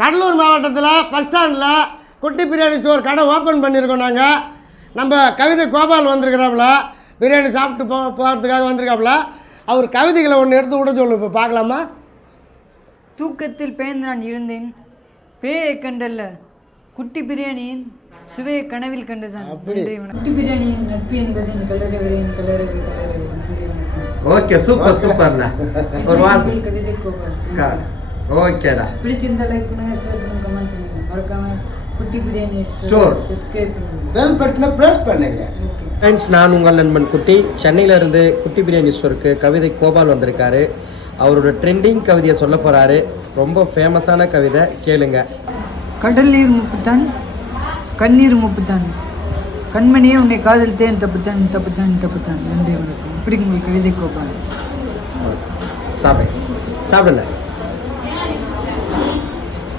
கடலூர் மாவட்டத்தில் பஸ் ஸ்டாண்டில் குட்டி பிரியாணி ஸ்டோர் கடை ஓப்பன் பண்ணியிருக்கோம். நாங்கள் நம்ம கவிதை கோபால் வந்திருக்கிறாப்புல, பிரியாணி சாப்பிட்டு போகிறதுக்காக வந்திருக்காப்புல. அவர் கவிதைகளை ஒன்று எடுத்து விட சொல்லு. இப்போ பார்க்கலாமா? தூக்கத்தில் பேய்ந்து நான் இருந்தேன், பேயை கண்டல்ல, குட்டி பிரியாணியின் சுவையை கனவில் கண்டுதான். குட்டி பிரியாணியின் நட்பு என்பது என் கல்லறைவரையின் கல்லறை. ஓகே, சூப்பர் சூப்பர்ண்ணா. ஒரு வார்த்தை கவிதை கோபால். ஓகேடா. பிடிச்சிருந்தா லைக் பண்ணுங்க, ஷேர் பண்ணுங்க, கமெண்ட் பண்ணுங்க. மறக்காம குட்டி பிரியாணி ஸ்டோர் சப்ஸ்கிரைப் பண்ணுங்க, பெல் பட்டனை பிரஸ் பண்ணுங்க. ஃப்ரெண்ட்ஸ், நான் உங்கள் நண்பன் குட்டி. சென்னையிலேருந்து குட்டி பிரியாணி ஸ்டோருக்கு கவிதை கோபால் வந்திருக்காரு. அவரோட ட்ரெண்டிங் கவிதையை சொல்ல போகிறாரு. ரொம்ப ஃபேமஸான கவிதை, கேளுங்க. கடல் நீர் முப்புத்தான், கண்ணீர் முப்புத்தான், கண்மணியே உன்னை காதலித்தேன், தப்புத்தான் தப்புத்தான் தப்புத்தான். நன்றி, வணக்கம். இப்படி உங்கள் கவிதை கோபால். சாப்பிடுங்க, சாப்பிடுங்க.